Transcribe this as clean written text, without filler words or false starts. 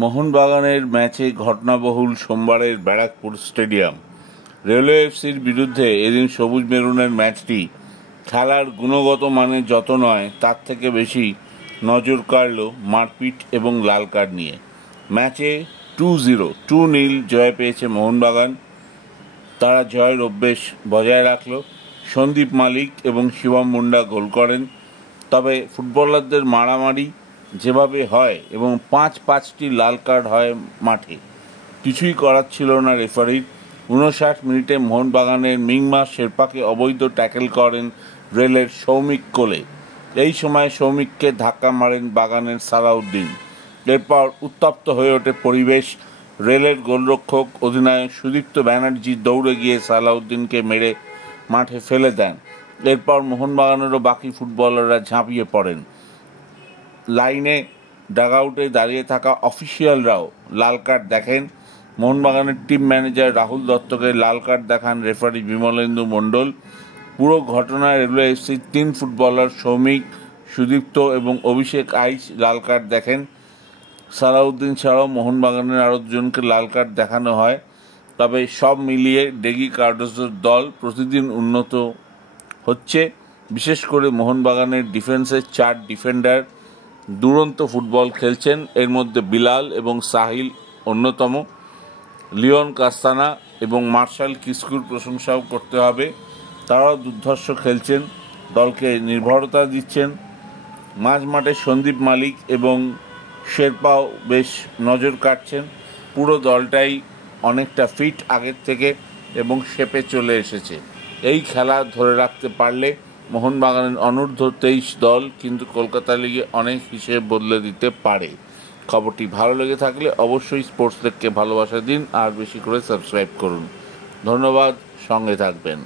মোহনবাগানের ম্যাচে ঘটনাবহুল সোমবারের ব্যারাকপুর স্টেডিয়াম। রেলওয়ে এফসির বিরুদ্ধে এদিন সবুজ মেরুনের ম্যাচটি খেলার গুণগত মানে যত নয় তার থেকে বেশি নজর কাড়ল মারপিট এবং লাল কার্ড নিয়ে। ম্যাচে 2-0 জয় পেয়েছে মোহনবাগান। তারা জয়ের অভ্যেস বজায় রাখল। সন্দীপ মালিক এবং শিবম মুন্ডা গোল করেন। তবে ফুটবলারদের মারামারি যেভাবে হয় এবং পাঁচটি লাল কার্ড হয় মাঠে, কিছুই করার ছিল না রেফারির। 59 মিনিটে মোহনবাগানের মিংমা শেরপাকে অবৈধ ট্যাকেল করেন রেলের সৌমিক কোলে। এই সময় সৌমিককে ধাক্কা মারেন বাগানের সালাউদ্দিন। এরপর উত্তপ্ত হয়ে ওঠে পরিবেশ। রেলের গোলরক্ষক অধিনায়ক সুদীপ্ত ব্যানার্জি দৌড়ে গিয়ে সালাউদ্দিনকে মেরে মাঠে ফেলে দেন। এরপর মোহনবাগানেরও বাকি ফুটবলাররা ঝাঁপিয়ে পড়েন। লাইনে ডাগআউটে দাঁড়িয়ে থাকা অফিসিয়ালরাও লাল কার্ড দেখেন। মোহনবাগানের টিম ম্যানেজার রাহুল দত্তকে লাল কার্ড দেখান রেফারি বিমলেন্দু মণ্ডল। পুরো ঘটনায় রেলওয়ে এফসির 3 ফুটবলার সৌমিক, সুদীপ্ত এবং অভিষেক আইচ লাল কার্ড দেখেন। সালাউদ্দিন ছাড়াও মোহনবাগানের আরও 2 জনকে লাল কার্ড দেখানো হয়। তবে সব মিলিয়ে ডেগি কার্ডোসোর দল প্রতিদিন উন্নত হচ্ছে। বিশেষ করে মোহনবাগানের ডিফেন্সের 4 ডিফেন্ডার দুরন্ত ফুটবল খেলছেন। এর মধ্যে বিলাল এবং সাহিল অন্যতম। লিওন কাস্তানা এবং মার্শাল কিস্কুর প্রশংসাও করতে হবে। তারাও দুর্ধর্ষ খেলছেন, দলকে নির্ভরতা দিচ্ছেন। মাঝ মাঠে সন্দীপ মালিক এবং শেরপাও বেশ নজর কাটছেন। পুরো দলটাই অনেকটা ফিট আগের থেকে এবং শেপে চলে এসেছে। এই খেলা ধরে রাখতে পারলে মোহনবাগানের অনূর্ধ্ব 23 দল কিন্তু কলকাতা লিগে অনেক হিসেব বদলে দিতে পারে। খবরটি ভালো লেগে থাকলে অবশ্যই স্পোর্টস লেগকে ভালোবাসা দিন আর বেশি করে সাবস্ক্রাইব করুন। ধন্যবাদ, সঙ্গে থাকবেন।